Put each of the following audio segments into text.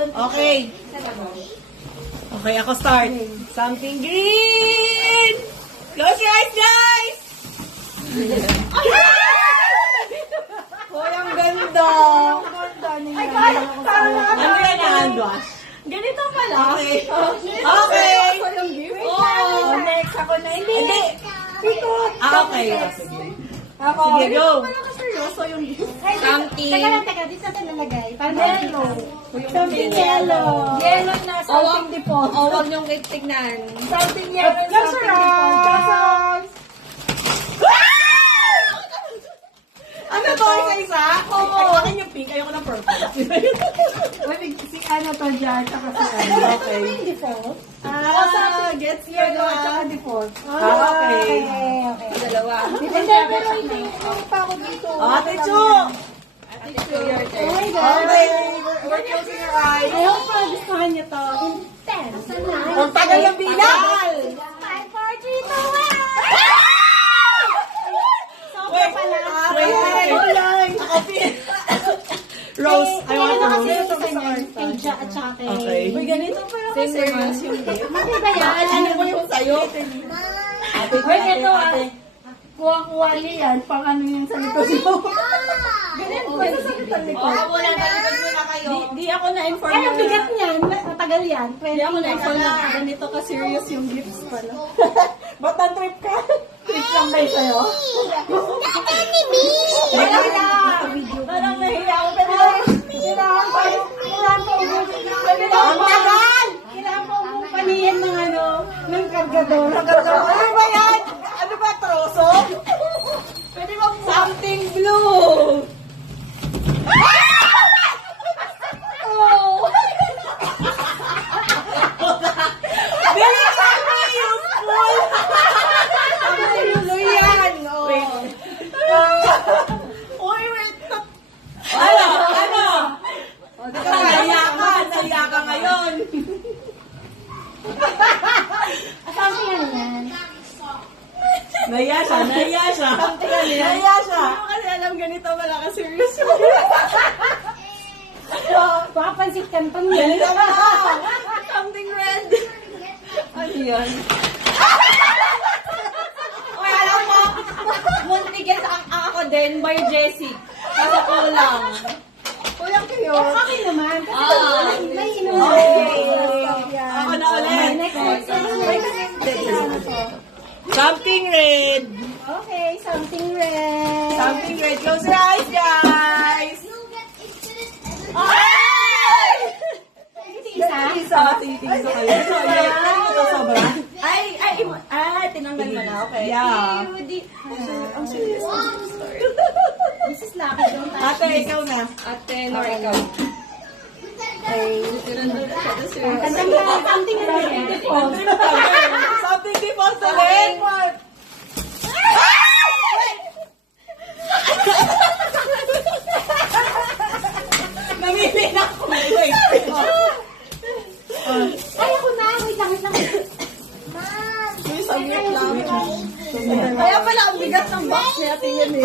Okay. Okay, ako start. Something green! Close your eyes, guys! Hoy, ang ganda! Ay, kaya! Ano yan ang hand wash? Ganito pala. Okay. Okay! Ako yung gift. Oo. Next ako na. Hindi. Hindi. Ikot. Okay. Sige. Ako. Sige, go. Pala ka seryoso yung gift. Something. Teka, dito natin nalagay. Parang Yellow. Something yellow. Yellow na something default. O, huwag niyong tignan. Something yellow. Close your eyes. Ano to? Isa-isa? Oo. Akin yung pink. Ayoko ng purple. Si ano to dyan, tsaka si ano. Okay. default. Gets yellow at saka default. Okay. Okay. Dalawa. Hindi, pero hindi pa ako dito. Ate Chu! Oh my God. Okay. We're closing your eyes. I hope gustuhan niyo to. Intense. Ang tagal ng bilang! 5, 4, 3, 2, 1. Wait, wait. Ako, Rose, I want to Rose. Kay Ja at saka kay... Okay. Uy, ganito pala ka serious yung gift. Hindi ba yan? Ano mo yung sa'yo? Ate, Uy, ito ate. Kuha-kuha yan, pang ano yung sa likod mo. Ganun, basta sa likod. Wala na. Likod muna kayo. Di ako na-inform. Ay, ang bigat niyan. Matagal yan. Di ako na-inform na ganito ka-serious yung gifts pala. Ba't na-trip ka? Trip lang ba yung sa'yo? Wala na. Parang nahiya ako. Pero kailangan pa ubusin. Ang tagal! Kailangan pa panihin ng ano, ng kargador. Ano ba yan? Ano ba, troso? Pwede ba po? Something blue! Very useful! Something blue yan! Uy, wait. Ano? Ano? Naliya ka ngayon. Something ano yan? Naiya siya. Naiya siya. Ano kasi alam ganito wala ka serious yung Baka pansit kantong Ganito yan. na. something red. Ano yun? Uy, alam mo, muntik yan sa ako din by Jessie. Kasi kulang. Uy, ang cute. Okay naman. Kasi Ah. may Okay. inuman. Ako na ulit. Next. Something red. Okay, something red. Something red. Close your eyes, guys. Ay! Isa? Titingin ko kayo. So, yan. Ano mo to, sobra? Tinanggal mo na, okay. Yeah. Ang serious. This is lucky. Don't touch Ate, this. ikaw na. Ate, nor ikaw. Something red. Something default sa red. Namimili na ako. Wait. Ay, ako na. Wait lang. Saglit lang. Kaya pala ang bigat ng box niya. Tingnan eh.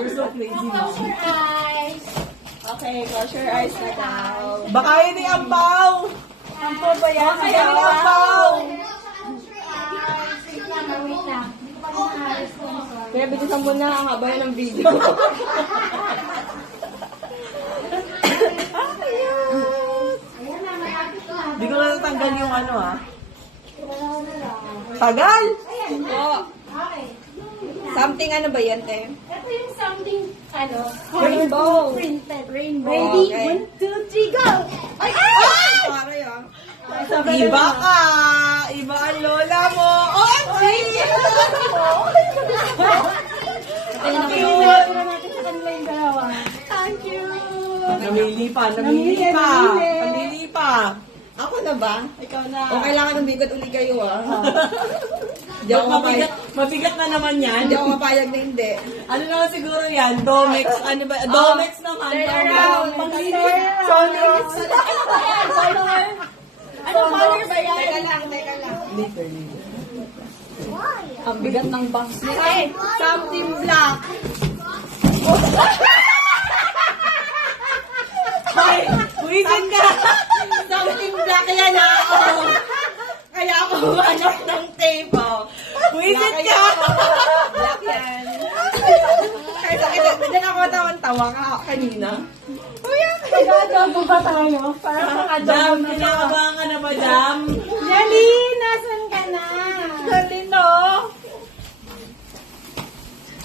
You're so crazy. Close your eyes. Okay, close your eyes na daw. Baka yun yung ampaw. Ang po ba yan? Baka yun yung ampaw. Wait lang. Wait lang. Hindi ko pa rin ko. Kaya bilisan mo na ang haba ng video. Ayan na, malapit na. Hindi ko na natanggal yung ano ah. Wala na lang. Tagal! Ayan na. Oh, Okay. something ano ba yan, te? Ito yung something, ano, Rainbow. printed. Rainbow. Ready? Okay. 1, 2, 3, go! Ay! Ay! Pare ah. Iba ka! Iba ang lola mo! Oh, gee! natin sa kanila yung dalawa. Thank you. Namili pa, Namili. Namili pa. Ako na ba? Ikaw na. O kailangan ng bigot uli kayo ah. Hindi ako Mabigat, mapayag. mabigat na naman yan. Hindi ako mapayag na hindi. Ano naman siguro yan? Domex, ano ba? Domex naman. Turn around. Panglinis. Solos. Ano ba yan? Color? Ano color ba yan? Teka lang. Later. Ang bigat ng box niya. Ay, something black. Ay, Buwisit ka! Something black yan ako. Kaya ako humanap ng tape, oh. Buwisit ka! Black yan. Kaya sakit, din ako tawan-tawa ka kanina. Nag-adobo ba tayo? Para pang-adobo Madam, na to. kinakabahan ka na, madam. Dali, nasan ka na? Dali, no?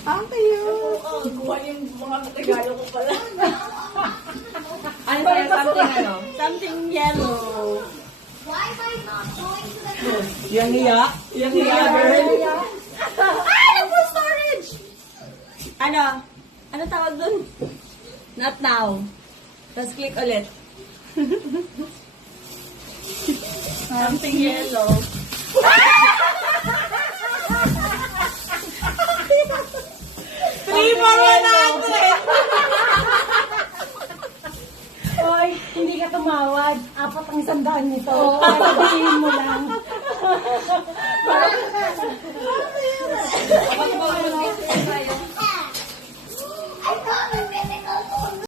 Ang cute. Kuha yung mga matigalo ko pala. Ano sa'yo? Something ano? Something yellow. Why am I not going to the Yang iya? Yang iya, girl? Ah, full storage! Ano? Ano tawag dun? Not now. Tapos click ulit. Something yellow. Three more 100! Hoy, hindi ka tumawad. 4 ang 100 nito. Oo.